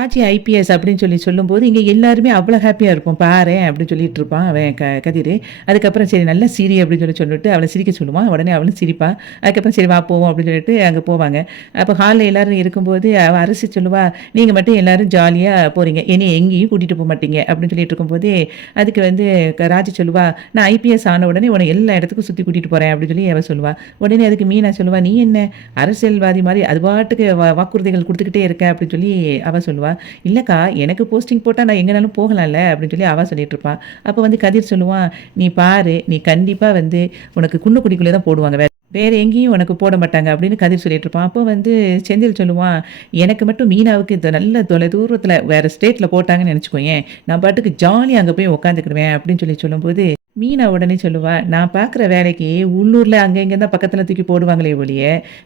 Raji IPS அப்படின்னு சொல்லும்போது, இங்க எல்லாருமே அவ்வளோ ஹேப்பியா இருப்போம். பாரேன் அப்படின்னு சொல்லிட்டு இருப்பான் அவன் கதிரு. அதுக்கப்புறம் சரி நல்லா சிரி அப்படின்னு சொல்லிட்டு அவள சிரிக்க சொல்லுவான். உடனே அவளும் சிரிப்பா. அதுக்கப்புறம் சரி வா போவோம் அப்படின்னு சொல்லிட்டு அங்க போவாங்க. அப்போ ஹால்ல எல்லாரும் இருக்கும்போது அவ அரசி சொல்லுவா, "நீங்க மட்டும் எல்லாரும் ஜாலியா போறீங்க. என்னைய எங்கேயும் கூட்டிட்டு போ மாட்டீங்க." அப்படின்னு சொல்லிட்டு இருக்கும்போதே, அதுக்கு வந்து ராஜி சொல்லுவா, "நான் ஐபிஎஸ் ஆன உடனே உன்ன எல்லா இடத்துக்கும் சுத்தி கூட்டிட்டு போறேன்." அப்படின்னு சொல்லி அவ சொல்லுவா. உடனே அதுக்கு மீனா சொல்லுவா, "நீ என்ன அரசியல்வாதி மாரி அது பாட்டுக்கு வாக்குறுதிகள் குடுத்துக்கிட்டே இருக்க." அப்படின்னு சொல்லி அவ சொல்லுவா. "இல்லக்கா, எனக்கு போஸ்டிங் போட்டா நான் எங்கனாலும் போகலாம்ல." அப்படின்னு சொல்லி அவ சொல்லிட்டுருப்பா. அப்ப வந்து கதிர் சொல்லுவான், "நீ பாரு, நீ கண்டிப்பா வந்து உனக்கு குன்னுக்குடிக்குள்ளே தான் போடுவாங்க. வேற எங்கேயும் உனக்கு போட மாட்டாங்க." அப்படின்னு கதிர் சொல்லிட்டுருப்பான். அப்போ வந்து செந்தில் சொல்லுவான், "எனக்கு மட்டும் மீனாவுக்கு இந்த நல்ல தொலைதூரத்தில வேற ஸ்டேட்ல போட்டாங்கன்னு நெனச்சுக்கோயேன், நான் பாட்டுக்கு ஜாலியா அங்க போய் உட்காந்துக்கிடுவேன்." அப்படின்னு சொல்லும்போது, மீனா உடனே சொல்லுவா, "நான் பார்க்குற வேலைக்கு உள்ளூர்ல அங்க இங்க தான் பக்கத்துல தூக்கி போடுவாங்களே ஒழிய,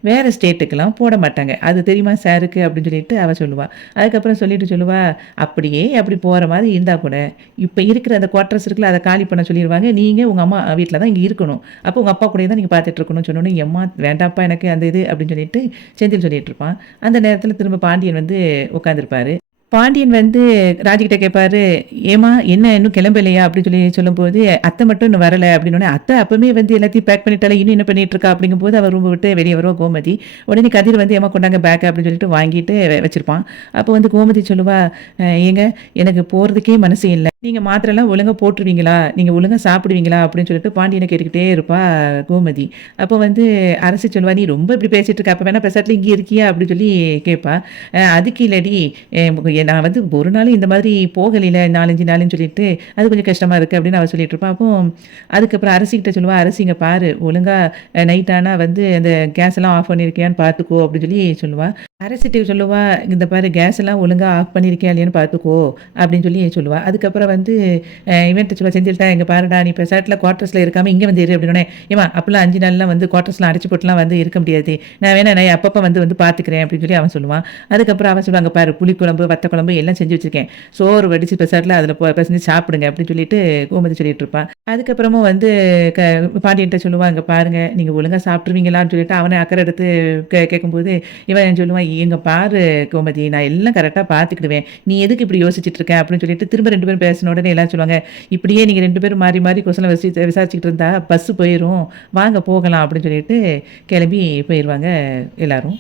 வேற ஸ்டேட்டுக்குலாம் போட மாட்டாங்க. அது தெரியுமா சாருக்கு?" அப்படின்னு சொல்லிட்டு அவ சொல்லுவா. அதுக்கப்புறம் சொல்லிட்டு சொல்லுவா, "அப்படியே அப்படி போற மாரி இருந்தா கூட, இப்ப இருக்கிற அந்த குவார்டர்ஸ் இருக்குல்ல, அத காலி பண்ண சொல்லிருவாங்க. நீங்க உங்க அம்மா வீட்ல தான் இங்க இருக்கணும். அப்போ உங்க அப்பா கூடயே தான் நீங்க பார்த்துட்டு இருக்கணும்னு." சொன்னோனே, "எம்மா வேண்டாம்ப்பா எனக்கு அந்த இது." அப்படின்னு சொல்லிட்டு செந்தில் சொல்லிட்டு இருப்பான். அந்த நேரத்துல திரும்ப பாண்டியன் வந்து உட்கார்ந்திருப்பாரு. பாண்டியன் வந்து ராஜிகிட்ட கேட்பாரு, "ஏம்மா என்ன இன்னும் கிளம்பலையா?" அப்படின்னு சொல்லும்போது, "அத்தை மட்டும் இன்னும் வரல." அப்படின்னோனே, "அத்தை அப்பவே வந்து எல்லாத்தையும் பேக் பண்ணிட்டாளே, இன்னும் என்ன பண்ணிட்டு இருக்கா?" அப்படிங்கும்போது அவ ரூம விட்டு வெளிய வருவா கோமதி. உடனே கதிர் வந்து, "ஏம்மா கொண்டாங்க பேக்க." அப்படின்னு சொல்லிட்டு வாங்கிட்டு வச்சிருப்பான். அப்போ வந்து கோமதி சொல்லுவா, "ஏங்க எனக்கு போறதுக்கே மனசு இல்ல. நீங்க மாத்திரைலாம் ஒழுங்கா போட்டுருவீங்களா? நீங்க ஒழுங்கா சாப்பிடுவீங்களா?" அப்படின்னு சொல்லிட்டு பாண்டியன கேட்டுக்கிட்டே இருப்பா கோமதி. அப்போ வந்து அரசி சொல்லுவா, "நீ ரொம்ப இப்படி பேசிட்டு இருக்க. அப்ப வேணா பெசாட்ல இங்க இருக்கியா?" அப்படின்னு சொல்லி கேட்பா. அதுக்கு இல்லடி, நான் வந்து ஒரு நாளும் இந்த மாதிரி போகலைல 4, 5 நாளுன்னு சொல்லிட்டு, அது கொஞ்சம் கஷ்டமா இருக்கு." அப்படின்னு அவ சொல்லிட்டு இருப்பா. அப்போ அதுக்கப்புறம் அரசிகிட்ட சொல்லுவா, "அரசி இங்க பாரு, ஒழுங்கா நைட் ஆனா வந்து அந்த கேஸ் எல்லாம் ஆஃப் பண்ணியிருக்கியான்னு பார்த்துக்கோ." அப்படின்னு சொல்லி சொல்லுவா. அரசிட்ட சொல்லுவா, "இந்த பாரு கேஸ் எல்லாம் ஒழுங்கா ஆஃப் பண்ணியிருக்கியா இல்லையான்னு பார்த்துக்கோ." அப்படின்னு சொல்லி சொல்லுவா. அதுக்கப்புறம் வந்து இவன்ட்ட சொல்லுவா, செந்தில்ட்ட, "இங்க பாருடா, நீ பெசாட்ல குவார்டர்ஸ்ல இருக்காம இங்க வந்து இரு." அப்படின்னோனே, "ஏம்மா அப்பலாம் 5 நாள்லாம் வந்து குவார்டர்ஸ்லாம் அடைச்சு போட்டுலாம் வந்து இருக்க முடியாது. நான் அப்பப்ப வந்து பார்த்துக்கிறேன்." அப்படின்னு சொல்லி அவன் சொல்லுவான். அதுக்கப்புறம் அவன் சொல்லுவா, "அங்க பாரு புளிக்குழம்பு, வத்த குழம்பு எல்லாம் செஞ்சு வச்சிருக்கேன். சோறு வடிச்சு பெசாட்ல அதில பெசஞ்சு சாப்பிடுங்க." அப்படின்னு சொல்லிட்டு கோமதி சொல்லிட்டு இருப்பா. அதுக்கப்புறமும் வந்து க பாண்டியன்ட்ட சொல்லுவா, "இங்க பாருங்க, நீங்க ஒழுங்கா சாப்பிட்டுருவீங்களான்னு?" சொல்லிட்டு அவனே அக்கறை எடுத்து கேட்கும்போது, இவன் சொல்லுவான், "இங்க பாரு கோமதி, நான் எல்லாம் கரெக்ட்டா பார்த்துக்கிடுவேன். நீ எதுக்கு இப்படி யோசிச்சுட்டு இருக்க?" அப்படின்னு சொல்லிட்டு திரும்ப 2 பேரும் பேசின உடனே எல்லாரும் சொல்லுவாங்க, "இப்படியே நீங்க 2 பேரும் மாறி மாறி கொஸ்டின் விசாரிச்சுக்கிட்டு இருந்தா பஸ் போயிரும். வாங்க போகலாம்." அப்படின்னு சொல்லிட்டு கிளம்பி போயிருவாங்க எல்லாரும்.